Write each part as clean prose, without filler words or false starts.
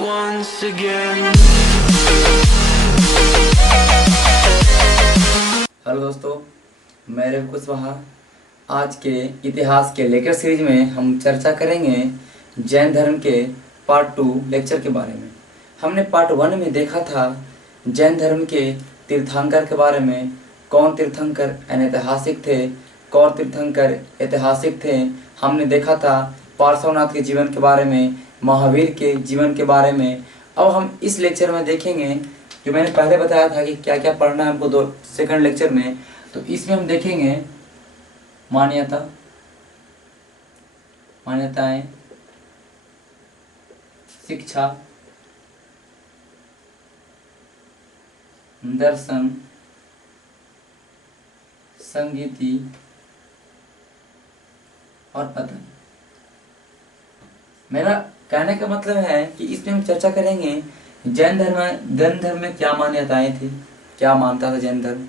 once again. Hello दोस्तों, मैं रवि कुशवाहा। आज के इतिहास के लेक्चर सीरीज में हम चर्चा करेंगे जैन धर्म के पार्ट 2 लेक्चर के बारे में। हमने पार्ट 1 में देखा था जैन धर्म के तीर्थंकर के बारे में, कौन तीर्थंकर अनैतिहासिक थे, कौन तीर्थंकर ऐतिहासिक थे। हमने देखा था पार्श्वनाथ के जीवन के बारे में, महावीर के जीवन के बारे में। अब हम इस लेक्चर में देखेंगे, जो मैंने पहले बताया था कि क्या क्या पढ़ना है हमको दो सेकंड लेक्चर में, तो इसमें हम देखेंगे मान्यताएं, शिक्षा, दर्शन, संगीति और पतन। मेरा कहने का मतलब है कि इसमें हम चर्चा करेंगे जैन धर्म में क्या मान्यताएं थी, क्या मानता था जैन धर्म,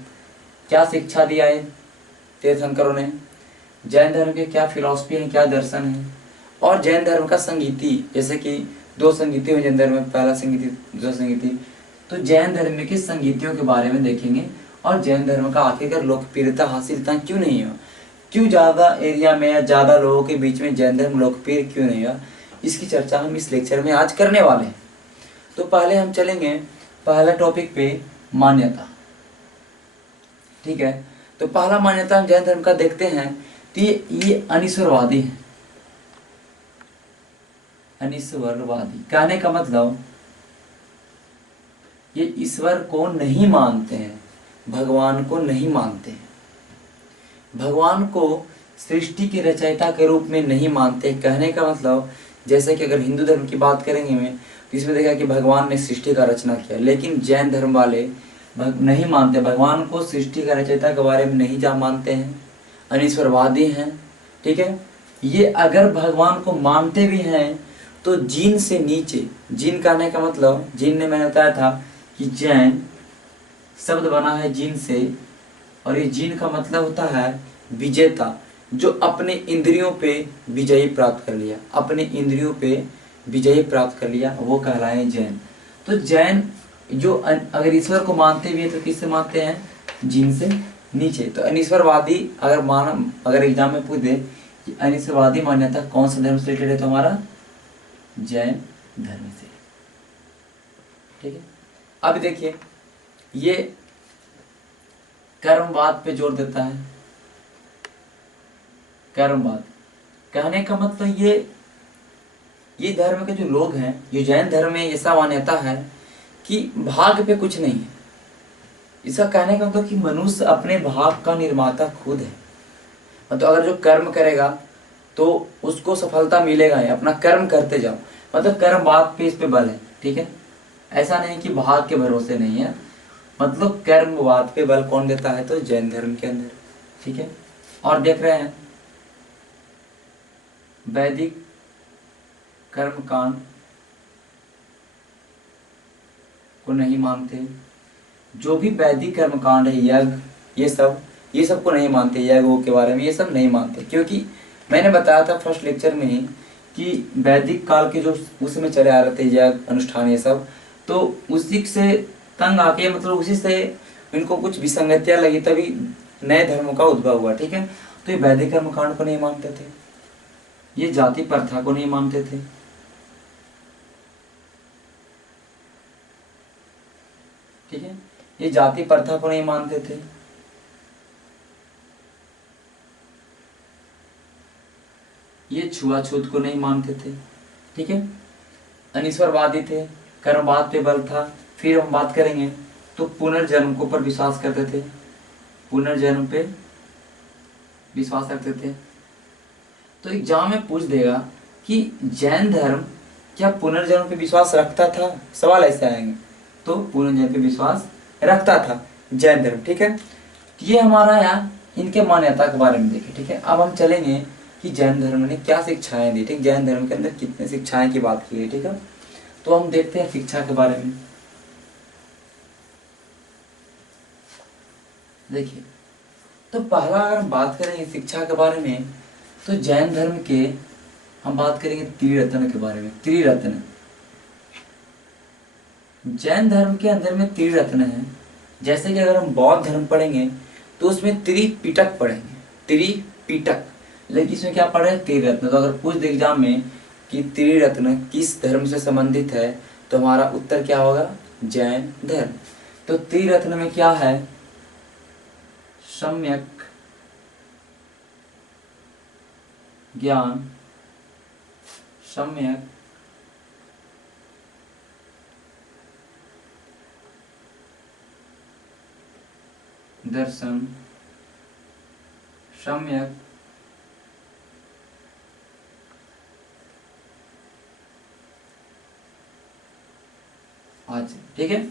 क्या शिक्षा दिया है तीर्थंकरों ने, जैन धर्म के क्या फिलॉसफी है, क्या दर्शन है, और जैन धर्म का संगीति, जैसे कि दो संगीति हैं जैन धर्म में, पहला संगीति दूसरा संगीति। तो जैन धर्म के संगीतियों के बारे में देखेंगे और जैन धर्म का आखिरकार लोकप्रियता हासिल इतना क्यों नहीं हुआ, क्यों ज़्यादा एरिया में या ज़्यादा लोगों के बीच में जैन धर्म लोकप्रिय क्यों नहीं हुआ, इसकी चर्चा हम इस लेक्चर में आज करने वाले हैं। तो पहले हम चलेंगे पहला टॉपिक पे, मान्यता। ठीक है, तो पहला मान्यता हम जैन धर्म का देखते हैं तो ये अनीश्वरवादी है। अनीश्वरवादी कहने का मतलब ये ईश्वर को नहीं मानते हैं, भगवान को नहीं मानते हैं, भगवान को सृष्टि के रचयिता के रूप में नहीं मानते। कहने का मतलब जैसे कि अगर हिंदू धर्म की बात करेंगे मैं, तो इसमें देखा कि भगवान ने सृष्टि का रचना किया, लेकिन जैन धर्म वाले नहीं मानते, भगवान को सृष्टि का रचयिता के बारे में नहीं जा मानते हैं, अनीश्वरवादी हैं। ठीक है, ये अगर भगवान को मानते भी हैं तो जीन से नीचे। जीन कहने का मतलब, जीन ने मैंने बताया था कि जैन शब्द बना है जीन से, और ये जीन का मतलब होता है विजेता, जो अपने इंद्रियों पे विजयी प्राप्त कर लिया, अपने इंद्रियों पे विजयी प्राप्त कर लिया, वो कहलाए जैन। तो जैन जो अगर ईश्वर को मानते भी है तो किससे मानते हैं, जीन से नीचे। तो अनीश्वरवादी अगर एग्जाम में पूछ दे कि अनीश्वरवादी मान्यता कौन सा धर्म से रिलेटेड है, तो हमारा जैन धर्म से। ठीक है, अब देखिए ये कर्मवाद पे जोर देता है। कर्मवाद कहने का मतलब ये धर्म के जो लोग हैं, ये जैन धर्म में ऐसा मान्यता है कि भाग्य पे कुछ नहीं है। इसका कहने का मतलब कि मनुष्य अपने भाग्य का निर्माता खुद है। मतलब अगर जो कर्म करेगा तो उसको सफलता मिलेगा ही, अपना कर्म करते जाओ। मतलब कर्मवाद पे इस पे बल है। ठीक है, ऐसा नहीं कि भाग्य के भरोसे नहीं है, मतलब कर्मवाद पे बल कौन देता है, तो जैन धर्म के अंदर। ठीक है, और देख रहे हैं वैदिक कर्मकांड को नहीं मानते, जो भी वैदिक कर्मकांड है, यज्ञ, ये सब को नहीं मानते, यज्ञों के बारे में ये सब नहीं मानते। क्योंकि मैंने बताया था फर्स्ट लेक्चर में ही कि वैदिक काल के जो उसमें चले आ रहे थे यज्ञ अनुष्ठान ये सब, तो उसी से तंग आके, मतलब उसी से इनको कुछ विसंगतियां लगी, तभी नए धर्मों का उद्भव हुआ। ठीक है, तो ये वैदिक कर्मकांड को नहीं मानते थे, ये जाति प्रथा को नहीं मानते थे। ठीक है, ये जाति प्रथा को नहीं मानते थे, ये छुआछूत को नहीं मानते थे। ठीक है, अनीश्वरवादी थे, कर्मवाद पे बल था। फिर हम बात करेंगे तो पुनर्जन्म को पर विश्वास करते थे, पुनर्जन्म पे विश्वास रखते थे। तो एग्जाम में पूछ देगा कि जैन धर्म क्या पुनर्जन्म पे विश्वास रखता था, सवाल ऐसे आएंगे। तो पुनर्जन्म पे विश्वास रखता था जैन धर्म। ठीक है, ये हमारा यहाँ इनके मान्यता के बारे में देखें। ठीक है, अब हम चलेंगे कि जैन धर्म ने क्या शिक्षाएं दी। ठीक, जैन धर्म के अंदर कितने शिक्षाएं की बात की है। ठीक है, तो हम देखते हैं शिक्षा के बारे में। देखिए, तो पहला अगर हम बात करेंगे शिक्षा के बारे में, तो जैन धर्म के हम बात करेंगे त्रिरत्न के बारे में। त्रिरत्न जैन धर्म के अंदर में त्रिरत्न है। जैसे कि अगर हम बौद्ध धर्म पढ़ेंगे तो उसमें त्रिपिटक पढ़ेंगे, त्रिपिटक। लेकिन इसमें क्या पढ़े, त्रिरत्न। तो अगर पूछ दे एग्जाम में कि त्रिरत्न किस धर्म से संबंधित है, तो हमारा उत्तर क्या होगा, जैन धर्म। तो त्रिरत्न में क्या है, सम्यक ज्ञान, सम्यक दर्शन, सम्यक आचरण। ठीक है,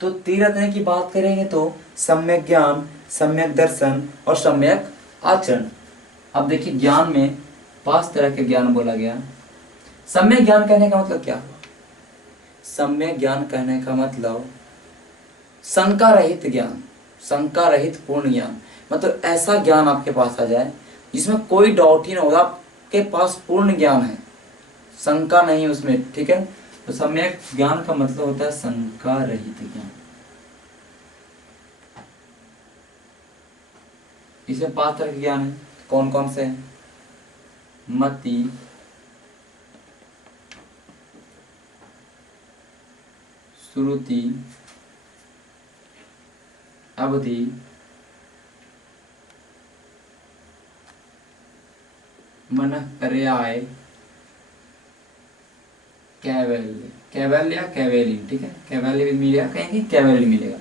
तो त्रिरत्न की बात करेंगे तो सम्यक ज्ञान, सम्यक दर्शन और सम्यक आचरण। अब देखिए ज्ञान में 5 तरह के ज्ञान बोला गया। सम्यक ज्ञान कहने का मतलब क्या हुआ, सम्यक ज्ञान कहने का मतलब शंका रहित ज्ञान, शंका रहित पूर्ण ज्ञान। मतलब ऐसा ज्ञान आपके पास आ जाए जिसमें कोई डाउट ही ना हो, आपके पास पूर्ण ज्ञान है, शंका नहीं उसमें। ठीक है, तो सम्यक ज्ञान का मतलब होता है शंका रहित ज्ञान। इसमें 5 तरह के ज्ञान है। कौन कौन से हैं, मति, श्रुति, अवधि, मनः पर्याय, कैवल्य। कैवल्य या कैवेली, ठीक है, कैवल्य भी मिलेगा, कहेंगे कैवल्य मिलेगा।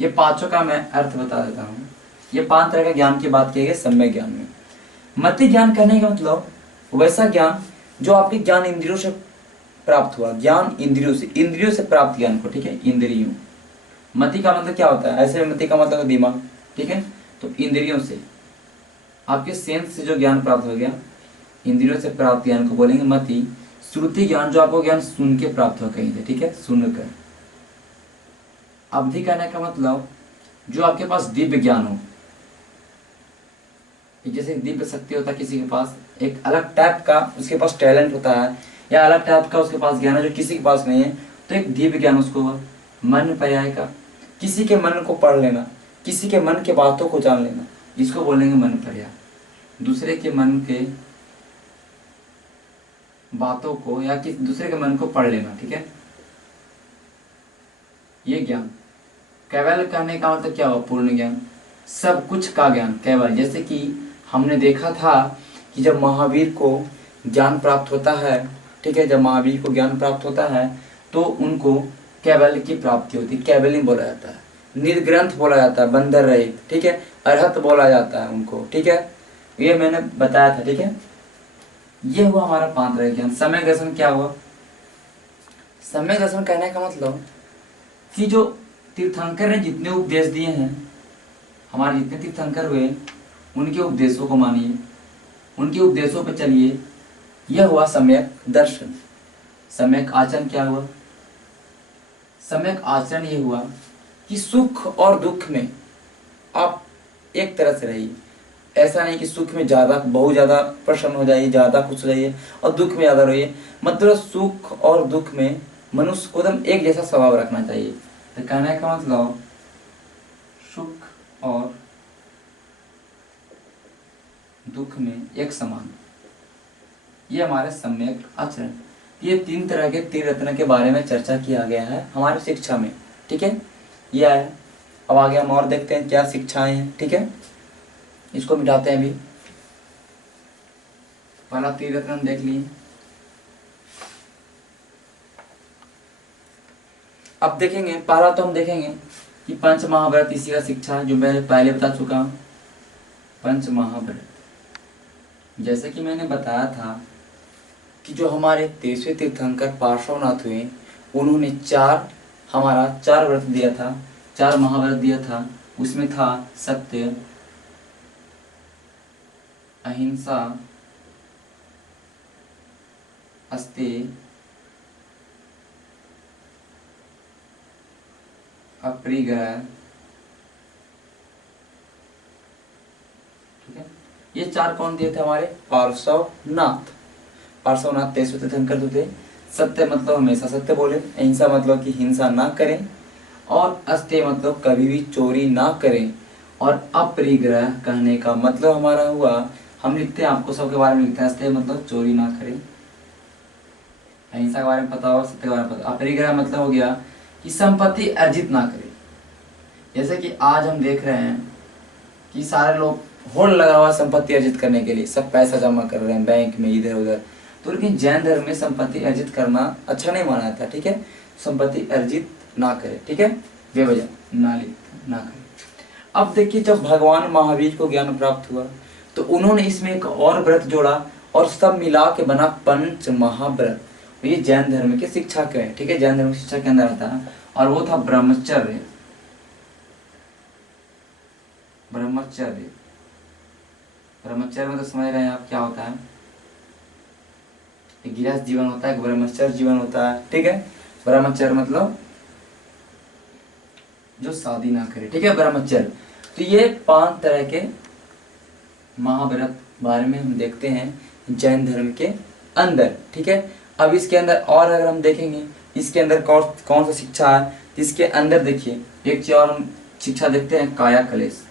ये पांचों का मैं अर्थ बता देता हूँ। ये 5 तरह के ज्ञान की बात की गई सम्यक ज्ञान में। मति ज्ञान कहने का मतलब वैसा ज्ञान जो आपके ज्ञान इंद्रियों से प्राप्त हुआ, ज्ञान इंद्रियों से प्राप्त ज्ञान को, ठीक है, इंद्रियों। मति का मतलब क्या होता है, ऐसे मति का मतलब दिमाग, ठीक है। तो इंद्रियों से, आपके सेंस से जो ज्ञान प्राप्त हो गया, इंद्रियों से प्राप्त ज्ञान को बोलेंगे मति। श्रुति ज्ञान, जो आपको ज्ञान सुन के प्राप्त हो कहीं से, ठीक है, सुनकर। अवधि कहने का मतलब जो आपके पास दिव्य ज्ञान हो, जैसे दिव्य शक्ति होता है किसी के पास, एक अलग टाइप का उसके पास टैलेंट होता है, या अलग टाइप का उसके पास ज्ञान है जो किसी के पास नहीं है, तो एक दिव्य ज्ञान उसको हुआ। मन पर्याय का, किसी के मन को पढ़ लेना, किसी के मन के बातों को जान लेना, इसको बोलेंगे मन पर्याय। दूसरे के मन के बातों को या किसी दूसरे के मन को पढ़ लेना, ठीक है, ये ज्ञान। कैवल्य कहने का मतलब क्या हुआ, पूर्ण ज्ञान, सब कुछ का ज्ञान, केवल। जैसे कि हमने देखा था कि जब महावीर को ज्ञान प्राप्त होता है, ठीक है, जब महावीर को ज्ञान प्राप्त होता है तो उनको कैवल्य की प्राप्ति होती है, कैवल्य बोला जाता है, निर्ग्रंथ बोला जाता है, बंदर रहित, ठीक है, अरहत बोला जाता है उनको, ठीक है, ये मैंने बताया था। ठीक है, ये हुआ हमारा 5 तरह ज्ञान। सम्यक दर्शन क्या हुआ, सम्यक दर्शन कहने का मतलब कि जो तीर्थंकर ने जितने उपदेश दिए हैं, हमारे जितने तीर्थंकर हुए, उनके उपदेशों को मानिए, उनके उपदेशों पर चलिए, यह हुआ सम्यक दर्शन। सम्यक आचरण क्या हुआ, सम्यक आचरण ये हुआ कि सुख और दुख में आप एक तरह से रहिए। ऐसा नहीं कि सुख में ज़्यादा, बहुत ज़्यादा प्रसन्न हो जाइए, ज़्यादा खुश हो जाइए, और दुख में ज़्यादा रहिए। मतलब सुख और दुख में मनुष्य को एकदम एक जैसा स्वभाव रखना चाहिए। तो कहने का मतलब सुख और दुख में एक समान, ये हमारे सम्यक आचरण। ये 3 तरह के त्रिरत्न के बारे में चर्चा किया गया है हमारी शिक्षा में, ठीक है, ये आया। अब आगे हम और देखते हैं क्या शिक्षाएं हैं, ठीक है, इसको मिटाते हैं अभी। पहला त्रिरत्न हम देख लिए। अब देखेंगे, पहला तो हम देखेंगे कि पंच महाव्रत, इसी का शिक्षा जो मैं पहले बता चुका हूं। पंच महाव्रत, जैसे कि मैंने बताया था कि जो हमारे 23वें तीर्थंकर पार्श्वनाथ हुए, उन्होंने हमारा 4 व्रत दिया था, 4 महाव्रत दिया था। उसमें था सत्य, अहिंसा, अस्तेय, अपरिग्रह, ठीक है। ये 4 कौन दिए थे, हमारे पार्श्वनाथ। पार्श्वनाथ 23वें तीर्थंकर थे, सत्य मतलब हमेशा सत्य बोले, अहिंसा मतलब कि हिंसा ना करें, और अस्तेय मतलब कभी भी चोरी ना करें, और अपरिग्रह कहने का मतलब हमारा हुआ, हम लिखते हैं आपको सबके बारे में लिखते हैं, अस्तेय मतलब चोरी ना करें, अहिंसा के बारे में पता हो, सत्य के बारे में पता। अपरिग्रह मतलब हो गया कि संपत्ति अर्जित ना करें। जैसे कि आज हम देख रहे हैं कि सारे लोग होड़ लगा हुआ संपत्ति अर्जित करने के लिए, सब पैसा जमा कर रहे हैं बैंक में इधर उधर। तो लेकिन जैन धर्म में संपत्ति अर्जित करना अच्छा नहीं माना जाता, ठीक है, संपत्ति अर्जित ना करे, ठीक है, बेवजह ना करे। अब देखिए, जब भगवान महावीर को ज्ञान प्राप्त हुआ तो उन्होंने इसमें एक और व्रत जोड़ा, और सब मिला के बना पंच महाव्रत। ये जैन धर्म की शिक्षा के है, ठीक है, जैन धर्म की शिक्षा के अंदर आता है, और वो था ब्रह्मचर्य। ब्रह्मचर्य, ब्रह्मचर्य मतलब समझ रहे हैं आप क्या होता है? एक गृहस्थ जीवन होता है, एक ब्रह्मचर्य जीवन होता है, ठीक है। ब्रह्मचर्य मतलब जो शादी ना करे, ठीक है, ब्रह्मचर्य। तो ये 5 तरह के महाव्रत बारे में हम देखते हैं जैन धर्म के अंदर, ठीक है। अब इसके अंदर और अगर हम देखेंगे इसके अंदर कौन कौन सा शिक्षा है, इसके अंदर देखिए एक चीज और हम शिक्षा देखते हैं, काया कलेश,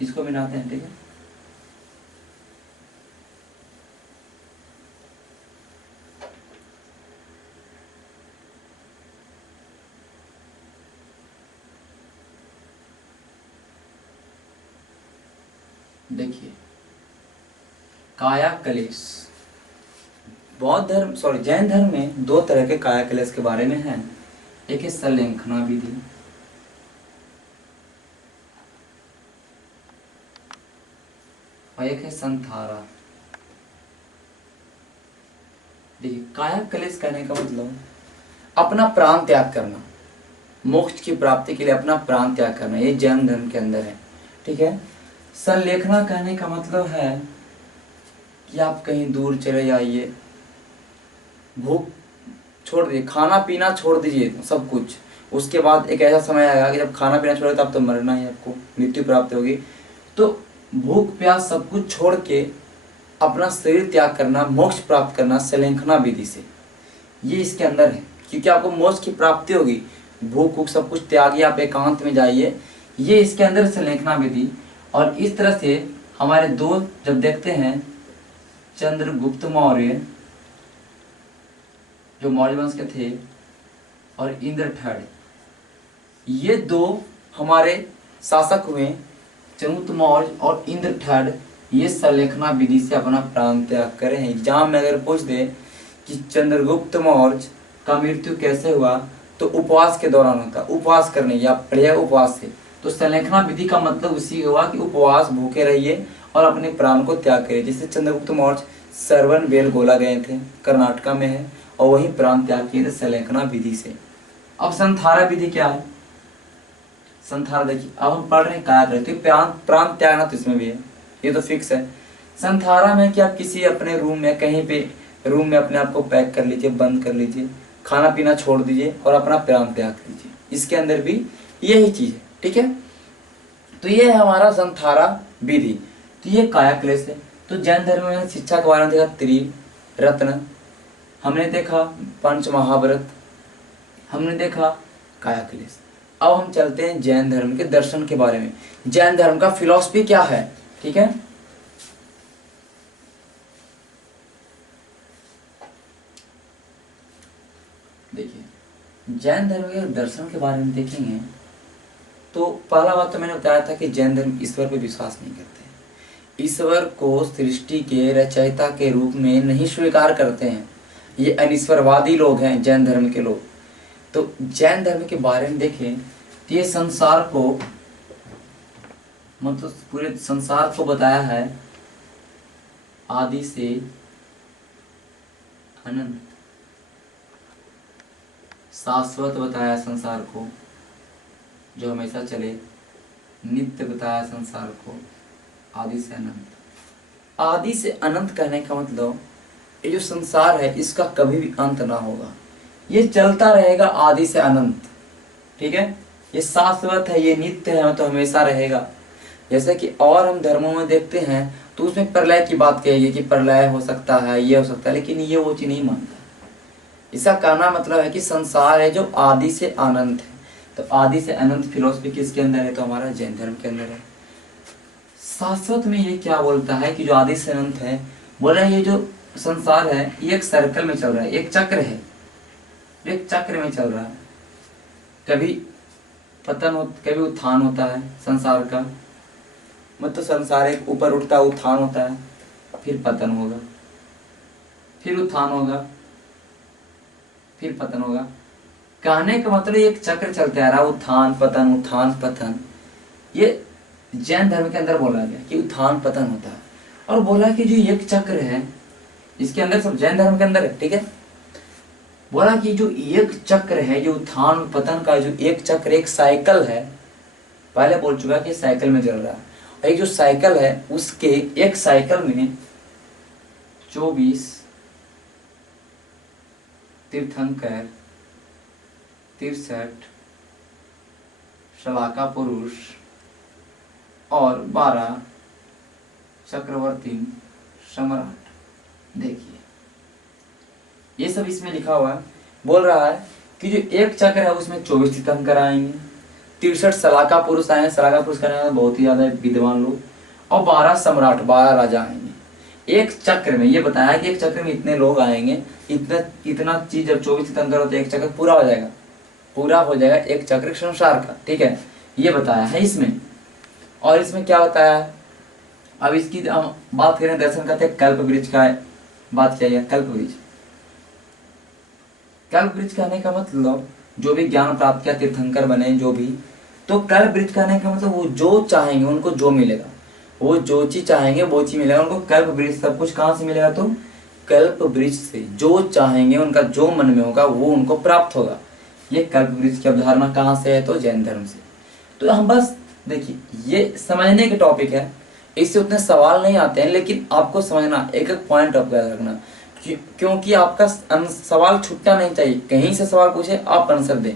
इसको मिलाते हैं, ठीक है। देखिए काया कलेश, बौद्ध धर्म सॉरी जैन धर्म में 2 तरह के काया कलेश के बारे में है। एक है सलेंखना विधि, और एक है संथारा। देखिए काया कलेश कहने का मतलब अपना प्राण त्याग करना, मोक्ष की प्राप्ति के लिए अपना प्राण त्याग करना, ये जैन धर्म के अंदर है, ठीक है। संलेखना कहने का मतलब है कि आप कहीं दूर चले जाइए, भूख छोड़ दीजिए, खाना पीना छोड़ दीजिए सब कुछ, उसके बाद एक ऐसा समय आएगा कि जब खाना पीना छोड़े तब तो मरना ही, आपको मृत्यु प्राप्त होगी। तो भूख प्यास सब कुछ छोड़ के अपना शरीर त्याग करना, मोक्ष प्राप्त करना संलेखना विधि से, ये इसके अंदर है, क्योंकि आपको मोक्ष की प्राप्ति होगी, भूख भूख सब कुछ त्यागिए, आप एकांत में जाइए, ये इसके अंदर संलेखना विधि। और इस तरह से हमारे 2 जब देखते हैं, चंद्रगुप्त मौर्य जो मौर्य वंश के थे, और इंद्रठड़, ये 2 हमारे शासक हुए, चंद्रगुप्त मौर्य और इंद्रठड़, ये संलेखना विधि से अपना प्राण त्याग करे हैं। एग्जाम में अगर पूछ दे कि चंद्रगुप्त मौर्य का मृत्यु कैसे हुआ, तो उपवास के दौरान होता, उपवास करने या प्रिय उपवास से। तो संलेखना विधि का मतलब उसी हुआ कि उपवास भूखे रहिए और अपने प्राण को त्याग करिए। जैसे चंद्रगुप्त मौर्य सरवन बेलगोला गए थे, कर्नाटका में है, और वही प्राण त्याग किए थे संलेखना विधि से। अब संथारा विधि क्या है? संथारा देखिए, अब हम पढ़ रहे हैं काया कलेश, तो प्राण त्यागना तो इसमें भी है, ये तो फिक्स है। संथारा में कि आप किसी अपने रूम में कहीं पे रूम में अपने आप को पैक कर लीजिए, बंद कर लीजिए, खाना पीना छोड़ दीजिए और अपना प्राण त्याग कीजिए, इसके अंदर भी यही चीज है, ठीक है। तो ये है हमारा संथारा विधि, तो ये काया क्लेश है। तो जैन धर्म में शिक्षा के बारे में देखा त्रिरत्न, हमने देखा पंच महाव्रत, हमने देखा काया क्लेश। अब हम चलते हैं जैन धर्म के दर्शन के बारे में, जैन धर्म का फिलॉसफी क्या है, ठीक है। देखिए जैन धर्म के दर्शन के बारे में देखेंगे तो पहला बात तो मैंने बताया था कि जैन धर्म ईश्वर पर विश्वास नहीं करते, ईश्वर को सृष्टि के रचयिता के रूप में नहीं स्वीकार करते हैं, ये अनिश्वरवादी लोग हैं जैन धर्म के लोग। तो जैन धर्म के बारे में देखें तो ये संसार को मतलब पूरे संसार को बताया है आदि से अनंत, शाश्वत बताया संसार को जो हमेशा चले, नित्य बताया संसार को, आदि से अनंत। आदि से अनंत कहने का मतलब ये जो संसार है इसका कभी भी अंत ना होगा, ये चलता रहेगा आदि से अनंत, ठीक है। ये शाश्वत है, ये नित्य है, तो हमेशा रहेगा। जैसे कि और हम धर्मों में देखते हैं तो उसमें प्रलय की बात कही है कि प्रलय हो सकता है, ये हो सकता है, लेकिन ये वो चीज नहीं मानता। इसका कहना मतलब है कि संसार है जो आदि से अनंत है। तो आदि से अनंत फिलोसफी किसके अंदर है? तो हमारा जैन धर्म के अंदर है। शाश्वत में ये क्या बोलता है कि जो आदि से अनंत है, बोला ये जो संसार है ये एक सर्कल में चल रहा है, एक चक्र है, एक चक्र में चल रहा है। कभी पतन हो, कभी उत्थान होता है संसार का, मतलब संसार एक ऊपर उठता है, उत्थान होता है, फिर पतन होगा, फिर उत्थान होगा, फिर पतन होगा। कहने का मतलब एक चक्र चलते आ रहा है, उत्थान पतन। ये जैन धर्म के अंदर बोला गया कि उत्थान पतन होता है। और बोला कि जो एक चक्र है इसके अंदर, सब जैन धर्म के अंदर है, ठीक है। बोला कि जो एक चक्र है, जो उत्थान पतन का जो एक चक्र, एक साइकिल है, पहले बोल चुका कि साइकिल में चल रहा है। और एक जो साइकिल है उसके एक साइकिल में 24 तीर्थंकर, 63 शलाका पुरुष और 12 चक्रवर्ती सम्राट। देखिए ये सब इसमें लिखा हुआ है। बोल रहा है कि जो एक चक्र है उसमें 24 तीर्थंकर आएंगे, 63 शलाका पुरुष आएंगे, शलाका पुरुष का बहुत ही ज्यादा विद्वान लोग, और 12 सम्राट, 12 राजा आएंगे एक चक्र में। ये बताया कि एक चक्र में इतने लोग आएंगे, इतना चीज जब 24 तीर्थंकर होते एक चक्र पूरा हो जाएगा, पूरा हो जाएगा एक चक्र संसार का, ठीक है। ये बताया है इसमें। और इसमें क्या बताया है, अब इसकी हम बात करें, दर्शन करते हैं कल्प वृक्ष का बात किया गया। कल्प वृक्ष कहने का मतलब जो भी ज्ञान प्राप्त किया, तीर्थंकर बने जो भी, तो कल्प वृक्ष कहने का मतलब वो जो चाहेंगे उनको जो मिलेगा, वो जो चीज चाहेंगे वो चीज मिलेगा उनको। कल्प वृक्ष सब कुछ कहाँ से मिलेगा? तो कल्प वृक्ष से जो चाहेंगे, उनका जो मन में होगा वो उनको प्राप्त होगा। ये कल्प वृक्ष की अवधारणा कहाँ से है? तो जैन धर्म से। तो हम बस देखिए ये समझने के टॉपिक है, इससे उतने सवाल नहीं आते हैं, लेकिन आपको समझना, एक एक पॉइंट आपको याद रखना, क्योंकि आपका सवाल छूटना नहीं चाहिए। कहीं से सवाल पूछे आप आंसर दें।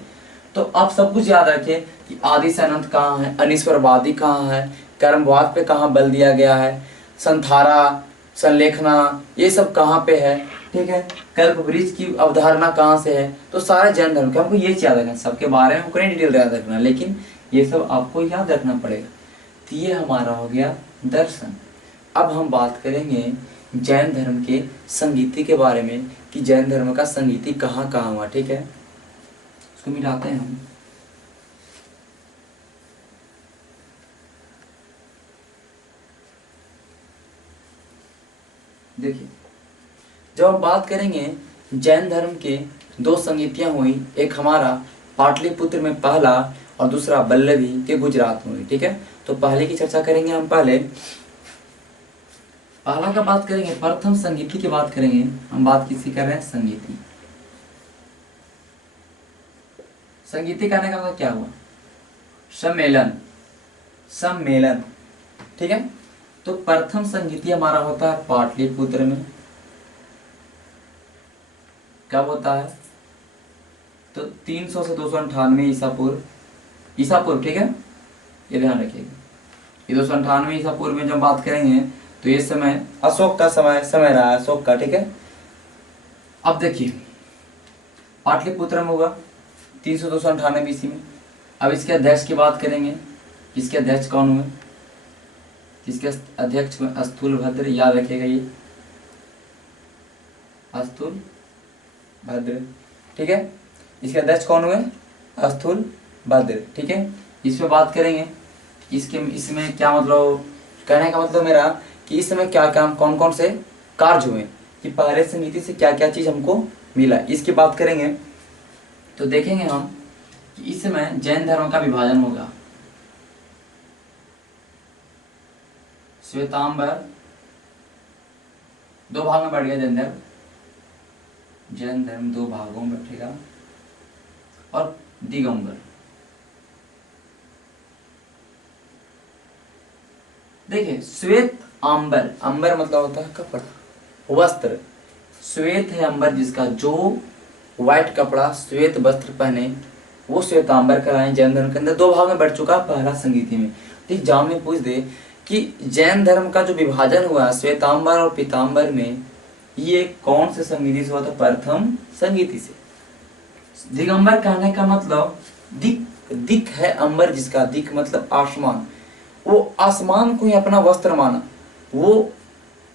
तो आप सब कुछ याद रखें कि आदि से अनंत कहाँ है, अनिश्वरवादी कहाँ है, कर्मवाद पे कहाँ बल दिया गया है, संथारा, संलेखना, ये सब कहाँ पे है, ठीक है। कल्प वृक्ष की अवधारणा कहाँ से है, तो सारे जैन धर्म के, हमको ये याद रखना। सबके बारे में हमको नहीं डिटेल याद रखना, लेकिन ये सब आपको याद रखना पड़ेगा। तो ये हमारा हो गया दर्शन। अब हम बात करेंगे जैन धर्म के संगीति के बारे में, कि जैन धर्म का संगीति कहाँ कहाँ हुआ, ठीक है। उसको मिलाते हैं हम। देखिए जब हम बात करेंगे जैन धर्म के, दो संगीतियां हुई, एक हमारा पाटलिपुत्र में पहला और दूसरा वल्लभी के गुजरात में हुई, ठीक है। तो पहले की चर्चा करेंगे हम। पहला का बात करेंगे, प्रथम संगीति की बात करेंगे हम। बात किसी कर रहे हैं? संगीति। संगीति कहने का मतलब क्या हुआ? सम्मेलन, सम्मेलन, ठीक है। तो प्रथम संगीति हमारा होता है पाटलिपुत्र में। कब होता है? तो 300 से 298 ईसा पूर्व, ठीक है। ये ध्यान रखिएगा, ये 298 ईसा पूर्व में जब बात करेंगे तो ये समय अशोक का समय रहा है, अशोक का, ठीक है। अब देखिए पाटलिपुत्र में हुआ 300-298 BC में। अब इसके अध्यक्ष की बात करेंगे। इसके अध्यक्ष कौन हुए? इसके अध्यक्ष में स्थूलभद्र, याद रखिएगा ये स्थूलभद्र, ठीक है। इसके अध्यक्ष कौन हुए? स्थूलभद्र, ठीक है। इस पे बात करेंगे। इसमें क्या मतलब, कहने का मतलब मेरा कि इस समय क्या काम, कौन कौन से कार्य हुए, कि पहले संगीति से क्या क्या चीज हमको मिला, इसकी बात करेंगे। तो देखेंगे हम कि इस समय जैन धर्म का विभाजन होगा। श्वेतांबर, दो भाग में बढ़ गया जैन धर्म दो भागों में बैठेगा, और दिगंबर। देखिए श्वेत आंबर, अंबर मतलब होता है कपड़ा, वस्त्र। श्वेत है अंबर जिसका, जो व्हाइट कपड़ा श्वेत वस्त्र पहने वो श्वेतांबर कहलाए। जैन धर्म के अंदर दो भाग में बढ़ चुका पहला संगीति में। तो एग्जाम में पूछ दे कि जैन धर्म का जो विभाजन हुआ श्वेतांबर और पीतांबर में, ये कौन से संगीति से हुआ था? प्रथम संगीति से। दिगंबर कहने का मतलब दिक, दिक है अंबर जिसका, दिक मतलब आसमान, वो आसमान को ही अपना वस्त्र माना, वो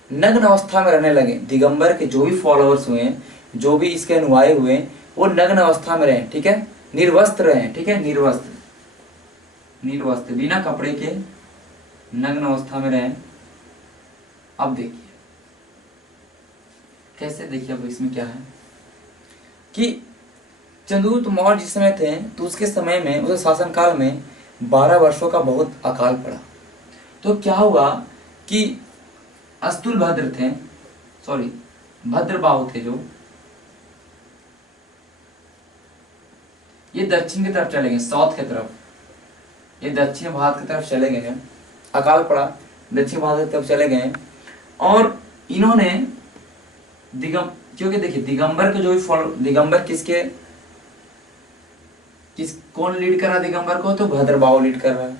नग्न अवस्था में रहने लगे। दिगंबर के जो भी फॉलोअर्स हुए, जो भी इसके अनुयायी हुए, वो नग्न अवस्था में रहे, ठीक है, निर्वस्त्र रहे, ठीक है, निर्वस्त्र, निर्वस्त्र बिना कपड़े के नग्न अवस्था में रहे। अब देखिए कैसे, देखिए अब इसमें क्या है कि चंद्रगुप्त मौर्य जिस समय थे तो उसके समय में, उसके शासनकाल में 12 वर्षों का बहुत अकाल पड़ा। तो क्या हुआ कि अस्तुल भद्र थे, सॉरी भद्रबाहु थे, जो ये दक्षिण की तरफ चले गए, साउथ की तरफ, ये दक्षिण भारत की तरफ चले गए हैं, अकाल पड़ा, दक्षिण भारत की तरफ चले गए। और इन्होंने क्योंकि देखिए दिगंबर को जो भी फॉलो, दिगंबर किसके, कौन लीड कर रहा है दिगंबर को? तो भद्रबाहु लीड कर रहा है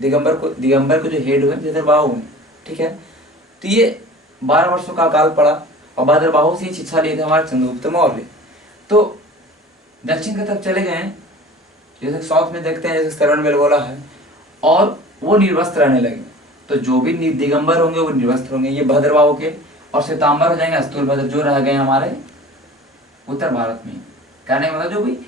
दिगंबर को जो हेड हुए भद्रबाहु, ठीक है। तो ये 12 वर्षों का अकाल पड़ा और भद्रबाहु से शिक्षा लिए थे हमारे चंद्रगुप्त मौर्य। तो दक्षिण की तरफ चले गए, जैसे साउथ में देखते हैं, जैसे श्रवण बेलगोला है, और वो निर्वस्त्र रहने लगे। तो जो भी दिगंबर होंगे वो निर्वस्त्र होंगे, ये भद्रबाहु के, और श्वेतांबर हो जाएंगे अस्तुल भद्र, जो रह गए हमारे उत्तर भारत में। कहने का मतलब जो भी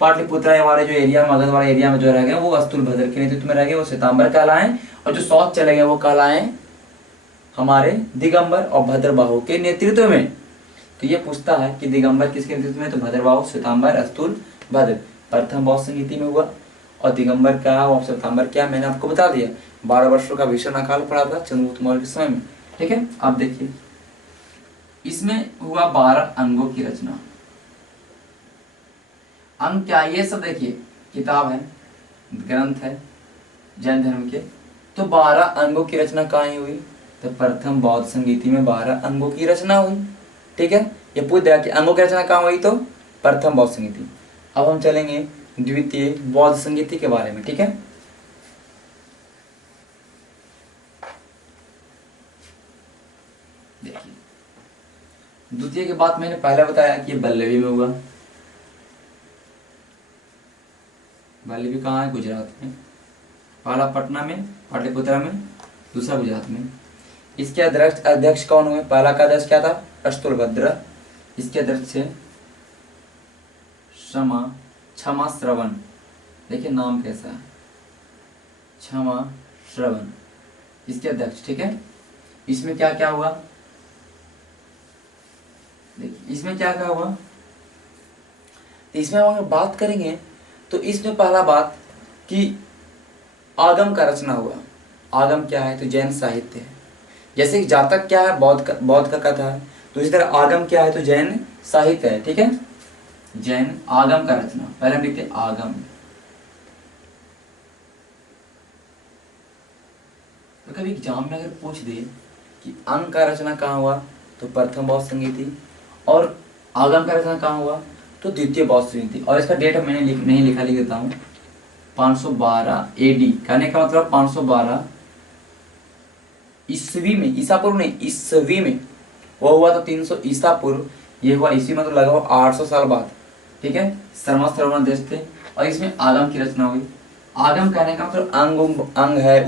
पाटलिपुत्र हमारे जो एरिया, मगध वाले एरिया में जो रह गए वो अस्तुल भद्र के नेतृत्व में रह गए, वो श्वेतांबर कहलाएं। और जो साउथ चले गए वो कहलाएं हमारे दिगंबर और भद्रबाहु के नेतृत्व में। तो ये पूछता है कि दिगंबर किसके नेतृत्व में? तो भद्रबाहु, श्वेतांबर, अस्तुल भद्र प्रथम बौद्ध संगीति में हुआ। और दिगंबर क्या और श्वेतांबर क्या, मैंने आपको बता दिया। 12 वर्षों का भीषण अकाल पड़ा था चंद्रगुप्त मौर्य के समय में, ठीक है। आप देखिए इसमें हुआ 12 अंगों की रचना। अंग क्या, ये सब देखिए किताब है, ग्रंथ है जैन धर्म के। तो 12 अंगों की रचना कहाँ हुई? तो प्रथम बौद्ध संगीति में 12 अंगों की रचना हुई, ठीक है। ये पूछ दिया कि अंगों की रचना कहाँ हुई, तो प्रथम बौद्ध संगीति। अब हम चलेंगे द्वितीय बौद्ध संगीति के बारे में, ठीक है। देखिए द्वितीय के बाद मैंने पहले बताया कि वल्लभी में हुआ। वल्लभी कहाँ है? गुजरात में। पहला पटना में, पाटलिपुत्रा में, दूसरा गुजरात में। इसके अध्यक्ष कौन हुए? पहला का अध्यक्ष क्या था? अस्तुल भद्र। इसके अध्यक्ष थे क्षमा श्रवण, देखिए नाम कैसा है, क्षमा श्रवण, इसके अध्यक्ष, ठीक है। इसमें क्या क्या हुआ, देखिए इसमें क्या क्या हुआ। तो इसमें हम अगर बात करेंगे तो इसमें पहला बात कि आगम का रचना हुआ। आगम क्या है? तो जैन साहित्य है। जैसे जातक क्या है? बौद्ध का कथा है। तो इसी तरह आगम क्या है? तो जैन साहित्य है, ठीक है। जैन आगम का रचना, पहले हम लिखते आगम। तो कभी एग्जाम में अगर पूछ दे कि अंग का रचना कहाँ हुआ, तो प्रथम बौद्ध संगीति। और आगम का रचना कहाँ हुआ, तो द्वितीय बौद्ध संगीति। और इसका डेट मैंने नहीं लिखा, लिख देता हूँ। 512 एडी, कहने का मतलब 512 ईस्वी में, ईसा पूर्व नहीं, ईस्वी में वो हुआ। तो 300 ईसा पूर्व, ये हुआ ईस्वी मतलब लगभग 800 साल बाद, ठीक है। शर्मा श्रवण देश थे। और इसमें आगम की रचना हुई। आगम कहने का मतलब अंग है,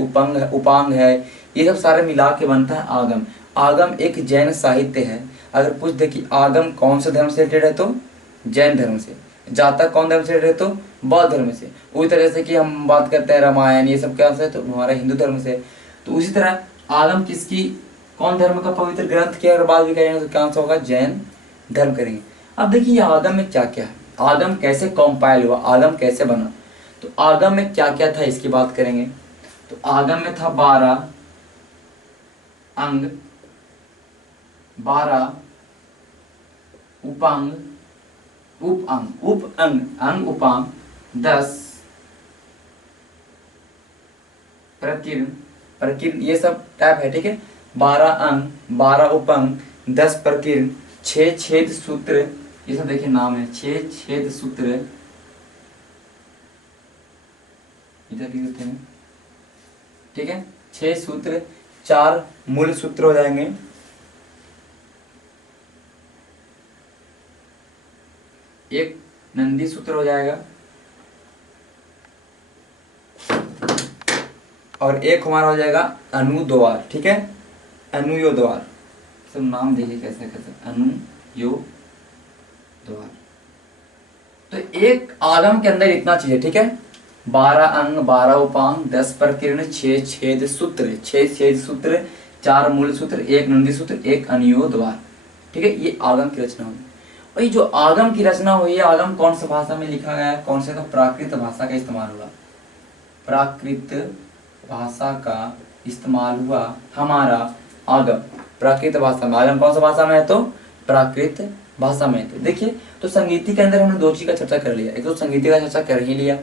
उपांग है, ये सब सारे मिला के बनता है आगम। आगम एक जैन साहित्य है। अगर पूछ दे कि आगम कौन से धर्म से रिलेटेड है, तो जैन धर्म से। जातक कौन धर्म से रिलेटेड है, तो बौद्ध धर्म से। उसी तरह से कि हम बात करते हैं रामायण, ये सब क्या से, तो हमारा हिंदू धर्म से। तो उसी तरह आगम किसकी, कौन धर्म का पवित्र ग्रंथ की अगर बात भी करेंगे तो क्या होगा, जैन धर्म करेंगे। अब देखिए आगम में क्या क्या है, आगम कैसे कॉम्पाइल हुआ, आगम कैसे बना। तो आगम में क्या क्या था इसकी बात करेंगे। तो आगम में था 12 अंग, 12 उपांग, अंग उपांग, 10 प्रकीर्णन, ये सब टाइप है, ठीक है। 12 अंग, 12 उपांग, 10 प्रकीर्णन, 6 छेद सूत्र, ये सब देखिए नाम है, 6 छेद सूत्र, इधर भी होते हैं, ठीक है। 6 सूत्र, 4 मूल सूत्र हो जाएंगे, एक नंदी सूत्र हो जाएगा और एक हमारा हो जाएगा अनुद्वार। ठीक है, अनुयोद्वार, सब नाम देखिए कैसे कैसे, अनुयोद्वार। तो एक आगम के अंदर इतना चीज है। ठीक है, 12 अंग, 12 उपांग, 10 प्रकीर्ण, 6 छेद सूत्र, 6 छेद सूत्र, 4 मूल सूत्र, 1 नंदी सूत्र, 1 अनुयोद्वार। ठीक है, ये आगम की रचना हुई। और ये जो आगम की रचना हुई है, आगम कौन सी भाषा में लिखा गया है, कौन से, तो प्राकृत भाषा का इस्तेमाल हुआ। प्राकृत भाषा का इस्तेमाल हुआ हमारा आगम। प्राकृत भाषा में, आगम कौन सा भाषा में है, तो प्राकृत भाषा में। तो देखिए, तो संगीति के अंदर हमने दो चीज का चर्चा कर लिया। एक तो संगीति का चर्चा कर ही लिया,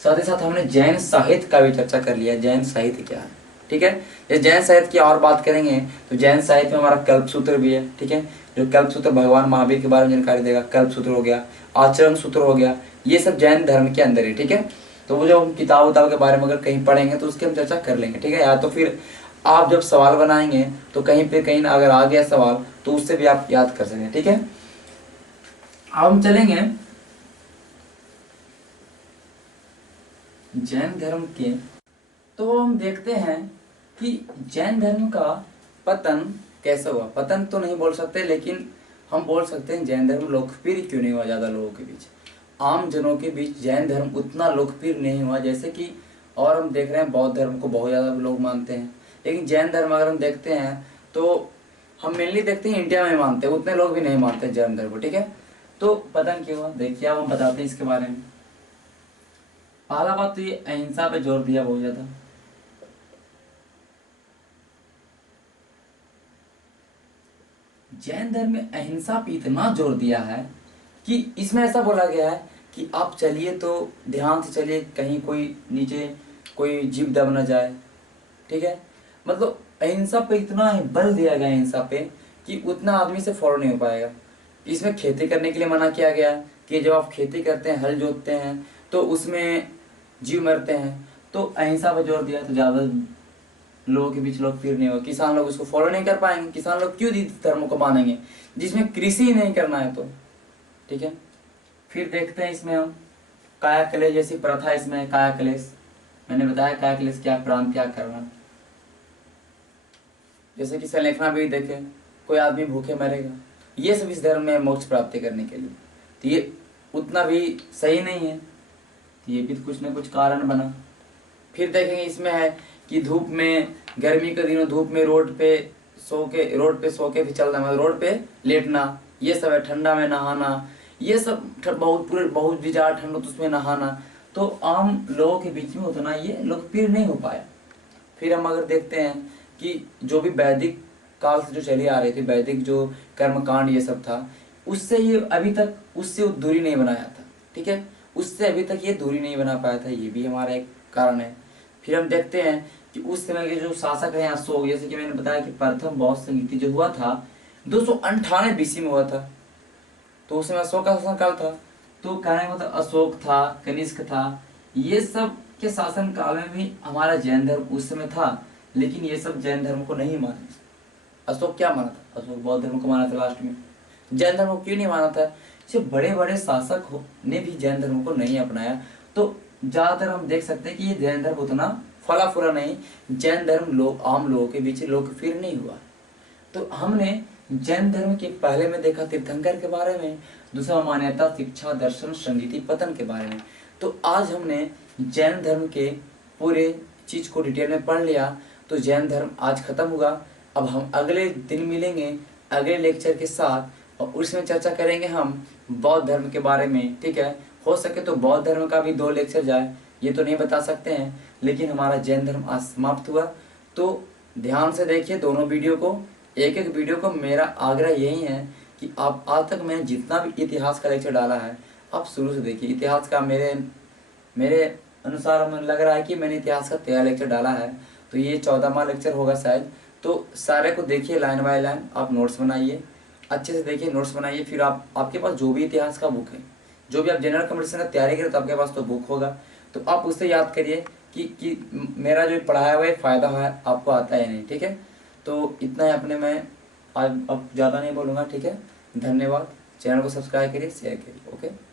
साथ ही साथ हमने जैन साहित्य का भी चर्चा कर लिया, जैन साहित्य क्या है। ठीक है, ये जैन साहित्य की और बात करेंगे तो जैन साहित्य में हमारा कल्पसूत्र भी है। ठीक है, जो कल्पसूत्र भगवान महावीर के बारे में जानकारी देगा, कल्पसूत्र हो गया, आचरण सूत्र हो गया, ये सब जैन धर्म के अंदर है। ठीक है, तो वो जो हम किताब उताब के बारे में अगर कहीं पढ़ेंगे तो उसकी हम चर्चा कर लेंगे। ठीक है, या तो फिर आप जब सवाल बनाएंगे तो कहीं पे कहीं ना अगर आ गया सवाल तो उससे भी आप याद कर सकें। ठीक है, अब हम चलेंगे जैन धर्म के। तो हम देखते हैं कि जैन धर्म का पतन कैसे हुआ। पतन तो नहीं बोल सकते, लेकिन हम बोल सकते हैं जैन धर्म लोकप्रिय क्यों नहीं हुआ ज़्यादा लोगों के बीच, आम जनों के बीच जैन धर्म उतना लोकप्रिय नहीं हुआ जैसे कि और हम देख रहे हैं बौद्ध धर्म को बहुत ज़्यादा लोग मानते हैं। लेकिन जैन धर्म अगर हम देखते हैं तो हम मेनली देखते हैं इंडिया में मानते हैं, उतने लोग भी नहीं मानते जैन धर्म को। ठीक है, तो पतन क्यों हुआ देखिए, अब हम बताते हैं इसके बारे में। पहला बात तो ये अहिंसा पे जोर दिया बहुत ज़्यादा। जैन धर्म में अहिंसा पे इतना जोर दिया है कि इसमें ऐसा बोला गया है कि आप चलिए तो ध्यान से चलिए, कहीं कोई नीचे कोई जीव दब न जाए। ठीक है, मतलब अहिंसा पे इतना ही बल दिया गया अहिंसा पे कि उतना आदमी से फॉलो नहीं हो पाएगा। इसमें खेती करने के लिए मना किया गया कि जब आप खेती करते हैं, हल जोतते हैं तो उसमें जीव मरते हैं। तो अहिंसा पे जोर दिया तो ज़्यादा लोगों के बीच लोकप्रिय नहीं होगा। किसान लोग उसको फॉलो नहीं कर पाएंगे, किसान लोग क्यों इस धर्म को मानेंगे जिसमें कृषि ही नहीं करना है। तो ठीक है, फिर देखते हैं इसमें हम काया कलेश जैसी प्रथा इसमें है। काया कलेश मैंने बताया, काया कलेश क्या, प्राण त्याग करना। जैसे कि संलेखना भी देखे, कोई आदमी भूखे मरेगा, ये सब इस धर्म में मोक्ष प्राप्ति करने के लिए, तो ये उतना भी सही नहीं है, तो ये भी कुछ ना कुछ कारण बना। फिर देखेंगे इसमें है कि धूप में, गर्मी के दिनों धूप में रोड पे सो के भी चलना, मतलब रोड पे लेटना, ये सब है। ठंडा में नहाना, ये सब बहुत भी ज़्यादा ठंड हो तो उसमें नहाना, तो आम लोगों के बीच में उतना ये लोकप्रिय नहीं हो पाया। फिर हम अगर देखते हैं कि जो भी वैदिक काल से जो चली आ रही थी, वैदिक जो कर्मकांड ये सब था, उससे ये अभी तक उससे दूरी नहीं बनाया था। ठीक है, उससे अभी तक ये दूरी नहीं बना पाया था, ये भी हमारा एक कारण है। फिर हम देखते हैं कि उस समय के जो शासक हैं अशोक, जैसे कि मैंने बताया कि प्रथम बौद्ध संगीति जो हुआ था 298 बीसी में हुआ था, तो उस समय अशोक का शासनकाल था। तो कहने का मतलब अशोक था, कनिष्क था, ये सब के शासन काल में भी हमारा जैन धर्म उस समय था, लेकिन ये सब जैन धर्म को नहीं माने। अशोक क्या माना था, अशोक बौद्ध धर्म को माना था लास्ट में, जैन धर्म को क्यों नहीं माना था। जो बड़े बड़े शासक ने भी जैन धर्म को नहीं अपनाया, तो ज्यादातर हम देख सकते हैं कि ये जैन धर्म उतना फला फूला नहीं, जैन धर्म लोग आम लोगों के बीच लोकप्रिय नहीं हुआ। तो हमने जैन धर्म के पहले में देखा तीर्थंकर के बारे में, दूसरा मान्यता, शिक्षा, दर्शन, संगीति, पतन के बारे में। तो आज हमने जैन धर्म के पूरे चीज को डिटेल में पढ़ लिया। तो जैन धर्म आज खत्म हुआ। अब हम अगले दिन मिलेंगे अगले लेक्चर के साथ, और उसमें चर्चा करेंगे हम बौद्ध धर्म के बारे में। ठीक है, हो सके तो बौद्ध धर्म का भी 2 लेक्चर जाए, ये तो नहीं बता सकते हैं, लेकिन हमारा जैन धर्म आज समाप्त हुआ। तो ध्यान से देखिए दोनों वीडियो को, एक एक वीडियो को। मेरा आग्रह यही है कि आप आज तक मैंने जितना भी इतिहास का लेक्चर डाला है आप शुरू से देखिए। इतिहास का मेरे अनुसार मुझे लग रहा है कि मैंने इतिहास का 13 लेक्चर डाला है, तो ये 14वां लेक्चर होगा शायद। तो सारे को देखिए लाइन बाय लाइन, आप नोट्स बनाइए, अच्छे से देखिए, नोट्स बनाइए। फिर आपके पास जो भी इतिहास का बुक है, जो भी आप जनरल कंपटीशन का तैयारी करें तो आपके पास तो बुक होगा, तो आप उससे याद करिए कि मेरा जो पढ़ाया हुआ है फ़ायदा है आपको आता है या नहीं। ठीक है, तो इतना ही अपने मैं आज अब ज़्यादा नहीं बोलूँगा। ठीक है, धन्यवाद। चैनल को सब्सक्राइब करिए, शेयर करिए। ओके।